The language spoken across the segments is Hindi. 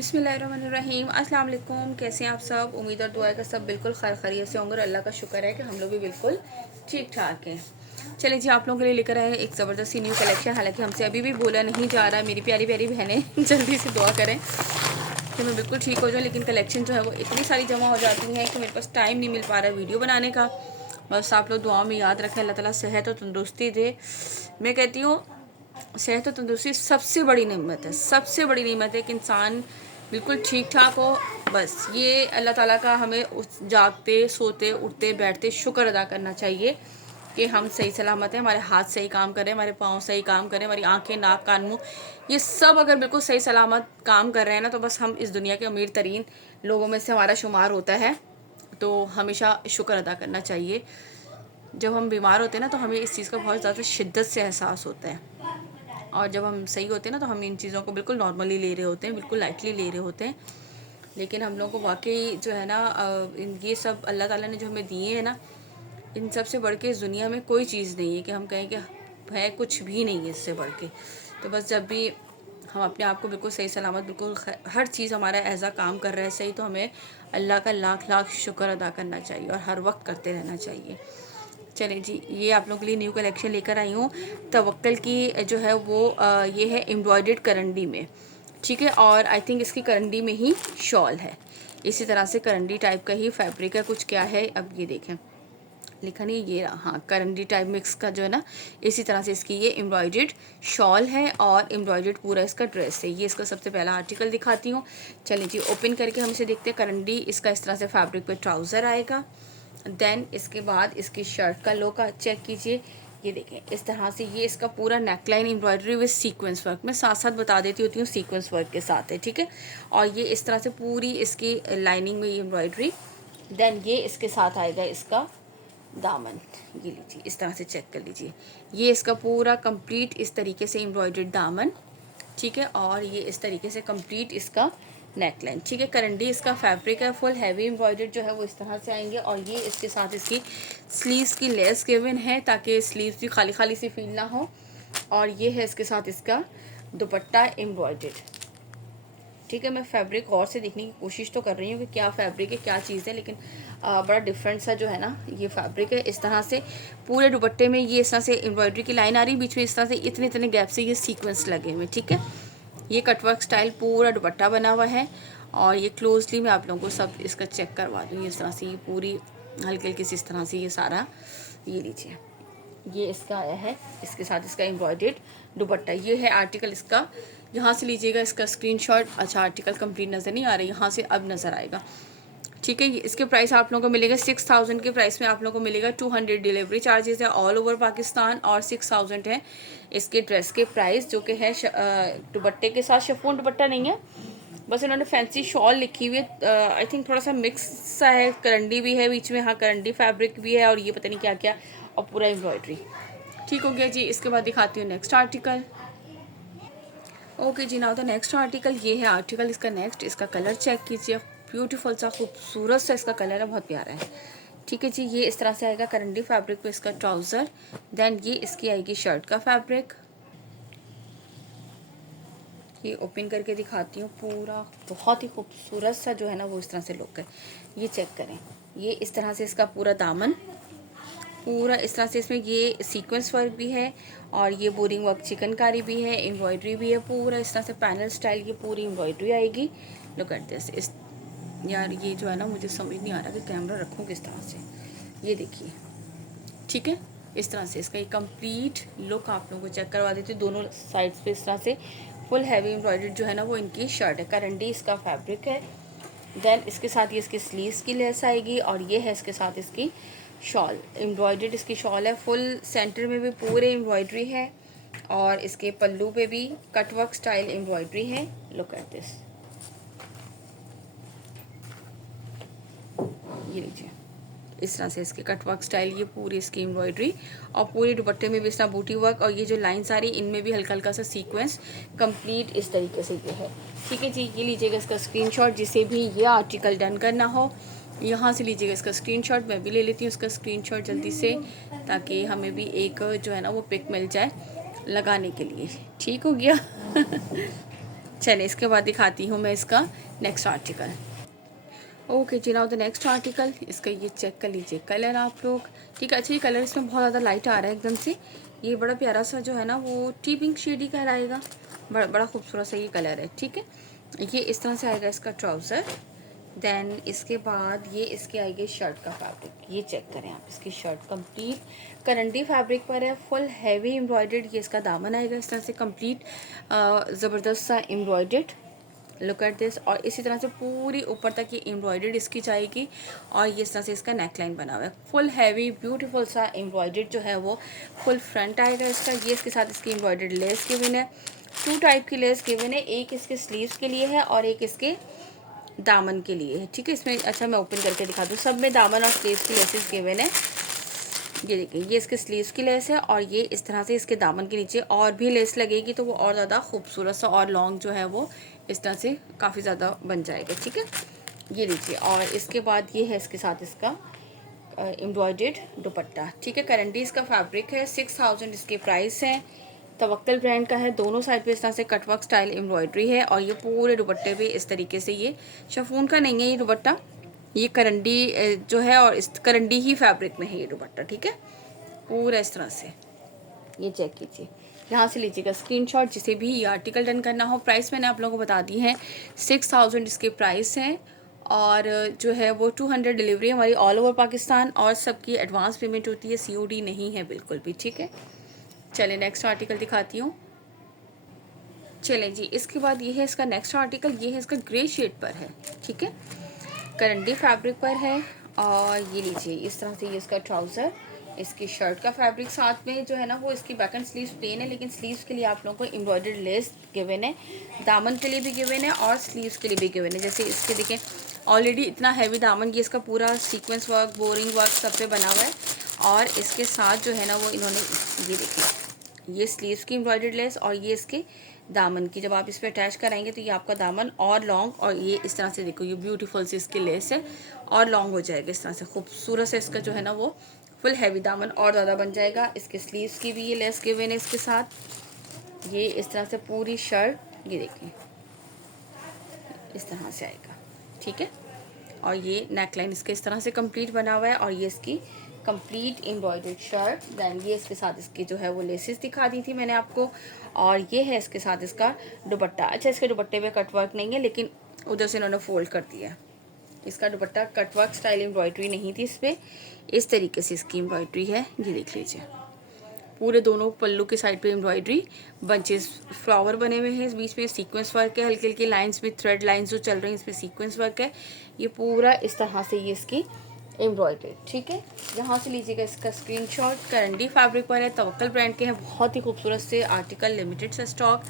बिस्मिल्लाहिर्रहमानिर्रहीम। अस्सलाम वालेकुम। कैसे हैं आप सब? उम्मीद और दुआ है कि सब बिल्कुल खैर खैरियत से होंगे और अल्लाह का शुक्र है कि हम लोग भी बिल्कुल ठीक ठाक हैं। चलिए जी, आप लोगों के लिए लेकर आए एक ज़बरदस्त सी न्यू कलेक्शन। हालांकि हमसे अभी भी बोला नहीं जा रहा। मेरी प्यारी प्यारी बहनें जल्दी से दुआ करें कि मैं बिल्कुल ठीक हो जाऊँ, लेकिन कलेक्शन जो है वो इतनी सारी जमा हो जाती हैं कि मेरे पास टाइम नहीं मिल पा रहा वीडियो बनाने का। बस आप लोग दुआ में याद रखें, अल्लाह ताला सेहत और तंदुरुस्ती दे। मैं कहती हूँ सेहत और तंदुरुस्ती सबसे बड़ी नेमत है, सबसे बड़ी नेमत है कि इंसान बिल्कुल ठीक ठाक हो। बस ये अल्लाह ताला का हमें जागते सोते उठते बैठते शुक्र अदा करना चाहिए कि हम सही सलामत हैं, हमारे हाथ सही काम करें, हमारे पाँव सही काम करें, हमारी आंखें नाक कान मुँह ये सब अगर बिल्कुल सही सलामत काम कर रहे हैं ना, तो बस हम इस दुनिया के अमीर तरीन लोगों में से हमारा शुमार होता है। तो हमेशा शुक्र अदा करना चाहिए। जब हम बीमार होते हैं ना, तो हमें इस चीज़ का बहुत ज़्यादा शिद्दत से एहसास होता है, और जब हम सही होते हैं ना, तो हम इन चीज़ों को बिल्कुल नॉर्मली ले रहे होते हैं, बिल्कुल लाइटली ले रहे होते हैं। लेकिन हम लोगों को वाकई जो है ना, ये सब अल्लाह ताला ने जो हमें दिए हैं ना, इन सब से बढ़ के इस दुनिया में कोई चीज़ नहीं है कि हम कहें कि है कुछ भी नहीं है इससे बढ़ के। तो बस जब भी हम अपने आप को बिल्कुल सही सलामत, बिल्कुल हर चीज़ हमारा ऐसा काम कर रहा है सही, तो हमें अल्लाह का लाख लाख शुक्र अदा करना चाहिए और हर वक्त करते रहना चाहिए। चलिए जी, ये आप लोगों के लिए न्यू कलेक्शन लेकर आई हूँ। तवक्कल की जो है वो ये है एम्ब्रॉयडर्ड करंडी में, ठीक है। और आई थिंक इसकी करंडी में ही शॉल है। इसी तरह से करंडी टाइप का ही फैब्रिक है, कुछ क्या है अब ये देखें, लिखा नहीं ये हाँ, करंडी टाइप मिक्स का जो है ना, इसी तरह से इसकी ये एम्ब्रॉयडर्ड शॉल है और एम्ब्रॉयडर्ड पूरा इसका ड्रेस है। ये इसका सबसे पहला आर्टिकल दिखाती हूँ। चलिए जी, ओपन करके हम इसे देखते हैं। करंडी इसका इस तरह से फैब्रिक पे ट्राउज़र आएगा। देन इसके बाद इसकी शर्ट का लो का चेक कीजिए। ये देखें इस तरह से ये इसका पूरा neckline embroidery with sequence work, मैं साथ साथ बता देती होती हूँ सीक्वेंस वर्क के साथ है, ठीक है। और ये इस तरह से पूरी इसकी लाइनिंग में ये एम्ब्रॉयडरी। देन ये इसके साथ आएगा इसका दामन, ये लीजिए इस तरह से चेक कर लीजिए। ये इसका पूरा कंप्लीट इस तरीके से एम्ब्रॉयडर्ड दामन, ठीक है। और ये इस तरीके से कंप्लीट इसका नेकलाइन, ठीक है। करंडी इसका फैब्रिक है, फुल हैवी एम्ब्रॉयडर्ड जो है वो इस तरह से आएंगे। और ये इसके साथ इसकी स्लीव्स की लेस गिवन है ताकि स्लीव्स भी खाली खाली सी फील ना हो। और ये है इसके साथ इसका दुपट्टा एम्ब्रॉयडर्ड, ठीक है। मैं फैब्रिक और से देखने की कोशिश तो कर रही हूँ कि क्या फैब्रिक है क्या चीज़ है, लेकिन बड़ा डिफरेंट सा जो है ना ये फैब्रिक है। इस तरह से पूरे दुपट्टे में ये इस तरह से एम्ब्रॉयडरी की लाइन आ रही है, बीच में इस तरह से इतने इतने गैप से ये सीक्वेंस लगे हुए, ठीक है। ये कटवर्क स्टाइल पूरा दुपट्टा बना हुआ है। और ये क्लोजली मैं आप लोगों को सब इसका चेक करवा दूँ। इस तरह से ये पूरी हल्की हल्की सी इस तरह से ये सारा, ये लीजिए ये इसका आया है, इसके साथ इसका एम्ब्रॉयडर्ड दुपट्टा। ये है आर्टिकल इसका, यहाँ से लीजिएगा इसका स्क्रीनशॉट। अच्छा, आर्टिकल कंप्लीट नज़र नहीं आ रहा है, यहाँ से अब नज़र आएगा, ठीक है। इसके प्राइस आप लोगों को मिलेगा 6000 के प्राइस में आप लोगों को मिलेगा। 200 डिलीवरी चार्जेस है ऑल ओवर पाकिस्तान, और 6000 है इसके ड्रेस के प्राइस, जो कि है दुपट्टे के साथ। शिफॉन दुपट्टा नहीं है, बस इन्होंने फैंसी शॉल लिखी हुई है। आई थिंक थोड़ा सा मिक्स सा है, करंडी भी है बीच में, हाँ करंडी फैब्रिक भी है, और ये पता नहीं क्या क्या, और पूरा एम्ब्रॉयडरी, ठीक हो गया जी। इसके बाद दिखाती हूँ नेक्स्ट आर्टिकल। ओके जी, नाउ द नेक्स्ट आर्टिकल, ये है आर्टिकल इसका नेक्स्ट। इसका कलर चेक कीजिए, ब्यूटीफुल सा खूबसूरत सा इसका कलर है, बहुत प्यारा है, ठीक है जी। ये इस तरह से आएगा करंडी फैब्रिक पे इसका ट्राउज़र। देन ये इसकी आएगी शर्ट का फैब्रिक। ये ओपन करके दिखाती हूँ, पूरा बहुत ही खूबसूरत सा जो है ना वो इस तरह से लुक है। ये चेक करें, ये इस तरह से इसका पूरा दामन, पूरा इस तरह से इसमें ये सीक्वेंस वर्क भी है, और ये बोरिंग वर्क चिकनकारी भी है, एम्ब्रॉयडरी भी है, पूरा इस तरह से पैनल स्टाइल की पूरी एम्ब्रॉयडरी आएगी। Look at this. इस यार ये जो है ना मुझे समझ नहीं आ रहा कि कैमरा रखूँ किस तरह से, ये देखिए, ठीक है। इस तरह से इसका ये कंप्लीट लुक आप लोगों को चेक करवा देती हूँ। दोनों साइड्स पे इस तरह से फुल हैवी एम्ब्रॉयडरी जो है ना वो इनकी शर्ट है, करंडी इसका फैब्रिक है। देन इसके साथ ये इसकी स्लीव्स की लेस आएगी, और ये है इसके साथ इसकी शॉल, एम्ब्रॉयडर्ड इसकी शॉल है। फुल सेंटर में भी पूरे एम्ब्रॉयडरी है, और इसके पल्लू पे भी कटवर्क स्टाइल एम्ब्रॉयडरी है। लुक एट दिस, ये लीजिए इस तरह से इसके कटवर्क स्टाइल, ये पूरी इसकी एम्ब्रॉयडरी, और पूरी दुपट्टे में भी इस तरह बूटी वर्क, और ये जो लाइन्स आ रही इनमें भी हल्का हल्का सा सीक्वेंस कंप्लीट इस तरीके से ये है, ठीक है जी। ये लीजिएगा इसका स्क्रीनशॉट, जिसे भी ये आर्टिकल डन करना हो यहाँ से लीजिएगा इसका स्क्रीनशॉट। मैं भी ले लेती हूँ इसका स्क्रीनशॉट जल्दी से, ताकि हमें भी एक जो है ना वो पिक मिल जाए लगाने के लिए, ठीक हो गया। चलिए इसके बाद दिखाती हूँ मैं इसका नेक्स्ट आर्टिकल। ओके जी, नाउ द नेक्स्ट आर्टिकल, इसका ये चेक कर लीजिए कलर आप लोग। ठीक है, अच्छा ये कलर इसमें बहुत ज़्यादा लाइट आ रहा है एकदम से। ये बड़ा प्यारा सा जो है ना वो टी पिंक शेड ही कहलाएगा। बड़ा खूबसूरत सा ये कलर है। ठीक है, ये इस तरह से आएगा इसका ट्राउज़र। देन इसके बाद ये इसके आएगी शर्ट का फैब्रिक। ये चेक करें आप, इसकी शर्ट कंप्लीट करंडी फैब्रिक पर है, फुल हैवी एम्ब्रॉयडर्ड। ये इसका दामन आएगा इस तरह से कंप्लीट ज़बरदस्त सा एम्ब्रॉयडर्ड। Look at this. और इसी तरह से पूरी ऊपर तक ये एम्ब्रॉयडर्ड इसकी जाएगी। और ये इस तरह से इसका नेक लाइन बना हुआ है, फुल हैवी ब्यूटीफुल सा एम्ब्रॉयडर्ड जो है वो फुल फ्रंट आएगा इसका। ये इसके साथ इसकी एम्ब्रॉयडर्ड लेस गिवन है, 2 टाइप की लेस गिवन है, एक इसके स्लीव्स के लिए है और एक इसके दामन के लिए है। ठीक है, इसमें अच्छा मैं ओपन करके दिखा दूँ, सब में दामन और स्लीव्स की लेसेस गिवन है। ये देखिए, ये इसके स्लीव्स की लेस है और ये इस तरह से इसके दामन के नीचे और भी लेस लगेगी तो वो और ज़्यादा खूबसूरत सा और लॉन्ग जो है वो इस तरह से काफ़ी ज़्यादा बन जाएगा। ठीक है, ये लीजिए। और इसके बाद ये है इसके साथ इसका एम्ब्रॉयडर्ड दुपट्टा। ठीक है, करंडी इसका फैब्रिक है, 6000 इसके प्राइस है। तवक्कल ब्रांड का है। दोनों साइड पे इस तरह से कटवर्क स्टाइल एम्ब्रॉयडरी है और ये पूरे दुपट्टे पे इस तरीके से, ये शिफॉन का नहीं है ये दुपट्टा, ये करंडी जो है और इस करंडी ही फैब्रिक में है ये दुपट्टा। ठीक है, पूरा इस तरह से ये चेक कीजिए, यहाँ से लीजिएगा स्क्रीनशॉट जिसे भी ये आर्टिकल डन करना हो। प्राइस मैंने आप लोगों को बता दी है, 6000 इसके प्राइस हैं और जो है वो 200 डिलीवरी हमारी ऑल ओवर पाकिस्तान और सबकी एडवांस पेमेंट होती है, COD नहीं है बिल्कुल भी। ठीक है, चलिए नेक्स्ट आर्टिकल दिखाती हूँ। चलें जी, इसके बाद ये है इसका नेक्स्ट आर्टिकल, ये है इसका ग्रे शेड पर है। ठीक है, करंडी फैब्रिक पर है और ये लीजिए इस तरह से ये इसका ट्राउज़र, इसकी शर्ट का फैब्रिक साथ में जो है ना वो इसकी बैक एंड स्लीव्स प्लेन है, लेकिन स्लीव्स के लिए आप लोगों को एम्ब्रॉयडर्ड लेस गिवन है, दामन के लिए भी गिवन है और स्लीव्स के लिए भी गिवन है। जैसे इसके देखें ऑलरेडी इतना हैवी दामन, ये इसका पूरा सीक्वेंस वर्क बोरिंग वर्क सब पे बना हुआ है और इसके साथ जो है ना वो इन्होंने ये देखिए ये स्लीव्स की एम्ब्रॉयडर्ड लेस और ये इसके दामन की, जब आप इस पर अटैच कराएंगे तो ये आपका दामन और लॉन्ग, और ये इस तरह से देखो ये ब्यूटीफुल सी इसकी लेस है और लॉन्ग हो जाएगा इस तरह से खूबसूरत से, इसका जो है ना वो फुल हैवी दामन और ज़्यादा बन जाएगा। इसके स्लीव्स की भी ये लेस गिवन है इसके साथ। ये इस तरह से पूरी शर्ट ये देखिए इस तरह से आएगा। ठीक है, और ये नेक लाइन इसके इस तरह से कंप्लीट बना हुआ है और ये इसकी कंप्लीट एम्ब्रॉयडर्ड शर्ट। दैन ये इसके साथ इसकी जो है वो लेसेस दिखा दी थी मैंने आपको और ये है इसके साथ इसका दुपट्टा। अच्छा, इसके दुपट्टे पे कटवर्क नहीं है लेकिन उधर से इन्होंने फोल्ड कर दिया। इसका दुपट्टा कटवर्क स्टाइल एम्ब्रॉयडरी नहीं थी, इस पर इस तरीके से इसकी एम्ब्रॉयडरी है। ये देख लीजिए, पूरे दोनों पल्लू के साइड पे एम्ब्रॉयडरी, बंचेस फ्लावर बने हुए हैं, इस बीच में सीक्वेंस वर्क है, हल्की हल्की लाइंस में थ्रेड लाइंस जो चल रही हैं इसमें सीक्वेंस वर्क है। ये पूरा इस तरह से ये इसकी एम्ब्रॉयडरी। ठीक है, यहाँ से लीजिएगा इसका स्क्रीनशॉट। करंडी फैब्रिक पर है, तवक्कल ब्रांड के हैं, बहुत ही खूबसूरत से आर्टिकल, लिमिटेड से स्टॉक।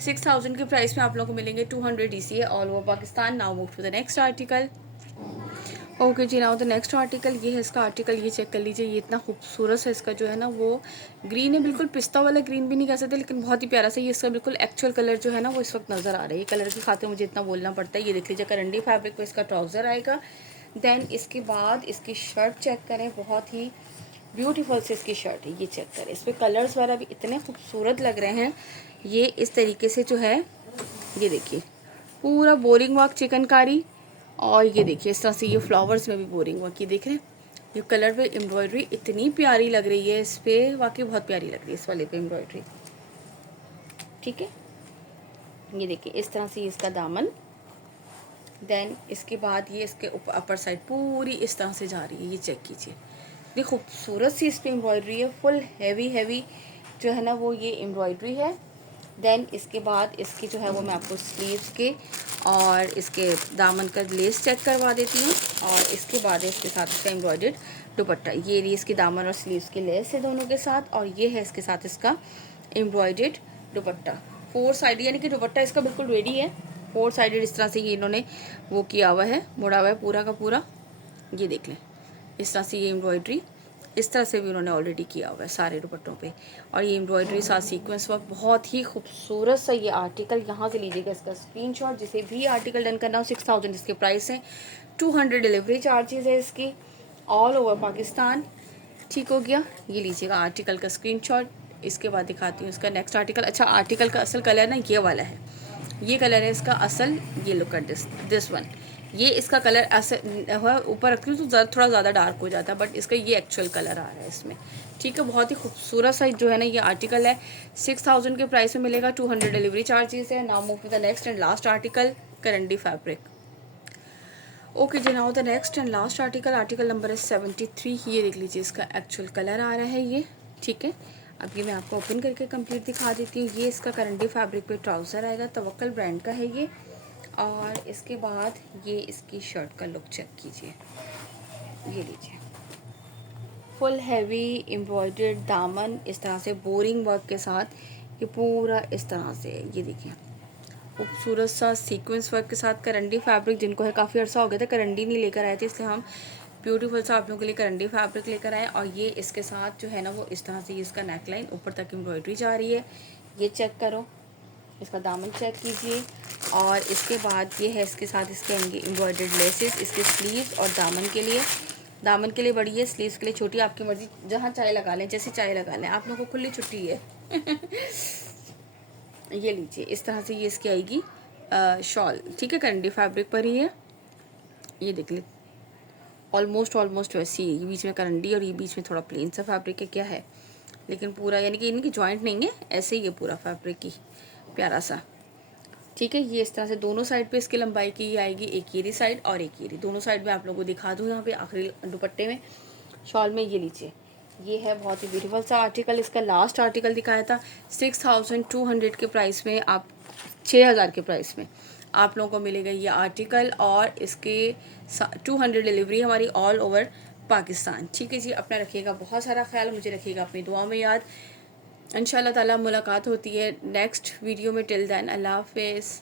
6000 के प्राइस में आप लोगों को मिलेंगे, 200 DC है all over Pakistan. Now move to the next article. Okay जी, नाउ द नेक्स्ट आर्टिकल, ये है इसका आर्टिकल, ये चेक कर लीजिए, ये इतना खूबसूरत है इसका जो है ना वो ग्रीन है, बिल्कुल पिस्ता वाला ग्रीन भी नहीं कह सकते लेकिन बहुत ही प्यारा सा ये इसका बिल्कुल एक्चुअल कलर जो है ना वो इस वक्त नज़र आ रहा है। ये कलर की खातिर मुझे इतना बोलना पड़ता है। ये देख लीजिए, करंडी फैब्रिक पे इसका ट्राउज़र आएगा। देन इसके बाद इसकी शर्ट चेक करें, बहुत ही ब्यूटीफुल से इसकी शर्ट है, ये चेक करें, इस पर कलर्स वगैरह भी इतने खूबसूरत लग रहे हैं। ये इस तरीके से जो है ये देखिए पूरा बोरिंग वर्क चिकनकारी और ये देखिए इस तरह से ये फ्लावर्स में भी बोरिंग वर्क, ये देख रहे हैं ये कलर पे एम्ब्रॉयडरी इतनी प्यारी लग रही है, इस पर वाकई बहुत प्यारी लग रही है इस वाले पे एम्ब्रॉयडरी। ठीक है, ये देखिए इस तरह से इसका दामन। देन इसके बाद ये इसके अपर साइड पूरी इस तरह से जा रही है, ये चेक कीजिए, ये खूबसूरत सी इस पर एम्ब्रॉयडरी है, फुल हैवी जो है ना वो ये एम्ब्रॉयडरी है। देन इसके बाद इसकी जो है वो मैं आपको स्लीव्स के और इसके दामन का लेस चेक करवा देती हूँ और इसके बाद इसके साथ इसका एम्ब्रॉयडर्ड दुपट्टा। ये रही इसकी दामन और स्लीव्स की लेस है दोनों के साथ और ये है इसके साथ इसका एम्ब्रॉयडर्ड दुपट्टा। 4 साइड यानी कि दुपट्टा इसका बिल्कुल रेडी है, 4 साइडेड इस तरह से ये इन्होंने वो किया हुआ है, मुड़ा हुआ है पूरा का पूरा। ये देख लें इस तरह से ये एम्ब्रॉयडरी इस तरह से भी उन्होंने ऑलरेडी किया हुआ है सारे दुपट्टों पे और ये एम्ब्रॉयडरी साथ सीक्वेंस वर्क, बहुत ही खूबसूरत सा ये आर्टिकल। यहाँ से लीजिएगा इसका स्क्रीनशॉट, जिसे भी आर्टिकल डन करना हो। 6000 इसके प्राइस हैं, 200 डिलीवरी चार्जेस है इसकी ऑल ओवर पाकिस्तान। ठीक हो गया, ये लीजिएगा आर्टिकल का स्क्रीनशॉट। इसके बाद दिखाती हूँ इसका नेक्स्ट आर्टिकल। अच्छा, आर्टिकल का असल कलर ना ये वाला है, ये कलर है इसका असल। ये लुक एट दिस वन। ये इसका कलर असल ऊपर रखती हूँ तो थोड़ा ज़्यादा डार्क हो जाता है, बट इसका ये एक्चुअल कलर आ रहा है इसमें। ठीक है, बहुत ही खूबसूरत सा जो है ना ये आर्टिकल है। 6000 के प्राइस में मिलेगा, 200 डिलीवरी चार्जेस है। Now move to the next and last article, करंडी फैब्रिक। ओके जी, now the next and last article, article number है 73। ये देख लीजिए इसका एक्चुअल कलर आ रहा है ये। ठीक है, अब ये मैं आपको ओपन करके कंप्लीट दिखा देती हूँ। ये इसका करंडी फैब्रिक पे ट्राउज़र आएगा, तवक्कल ब्रांड का है ये। और इसके बाद ये इसकी शर्ट का लुक चेक कीजिए। ये लीजिए, फुल हैवी एम्ब्रॉयडर्ड दामन, इस तरह से बोरिंग वर्क के साथ ये पूरा इस तरह से है। ये देखिए खूबसूरत सा सीक्वेंस वर्क के साथ करंडी फैब्रिक। जिनको है काफ़ी अर्सा हो गया था करंडी नहीं लेकर आए थे, इसलिए हम ब्यूटीफुल सा आप लोगों के लिए करंडी फैब्रिक लेकर आए। और ये इसके साथ जो है ना वो इस तरह से इसका नेक लाइन ऊपर तक एम्ब्रॉयडरी जा रही है। ये चेक करो, इसका दामन चेक कीजिए। और इसके बाद ये है इसके साथ इसके एम्ब्रॉयडर्ड लेसेस, इसके स्लीव्स और दामन के लिए बड़ी है, स्लीव्स के लिए छोटी। आपकी मर्जी, जहाँ चाहे लगा लें, जैसे चाहे लगा लें, आप लोगों को खुली छुट्टी है। ये लीजिए, इस तरह से ये इसकी आएगी शॉल। ठीक है, करंडी फैब्रिक पर ही है। ये देख ले, ऑलमोस्ट वैसी है। ये बीच में करंडी और ये बीच में थोड़ा प्लेन सा फैब्रिक है, क्या है, लेकिन पूरा यानी कि इनकी जॉइंट नहीं है, ऐसे ही है पूरा फैब्रिक की, प्यारा सा। ठीक है, ये इस तरह से दोनों साइड पे इसकी लंबाई की आएगी, एक येरी साइड और एक येरी, दोनों साइड में आप लोगों को दिखा दूँ यहाँ पे आखिरी दुपट्टे में, शॉल में। ये लीजिए, ये है बहुत ही ब्यूटीफुल सा आर्टिकल। इसका लास्ट आर्टिकल दिखाया था 6200 के प्राइस में, आप 6000 के प्राइस में आप लोगों को मिलेगा ये आर्टिकल। और इसके 200 डिलीवरी हमारी ऑल ओवर पाकिस्तान। ठीक है जी, अपना रखिएगा बहुत सारा ख्याल, मुझे रखिएगा अपनी दुआ में याद। इंशाल्लाह ताला मुलाकात होती है नेक्स्ट वीडियो में। टिल देन अल्लाह हाफिज़।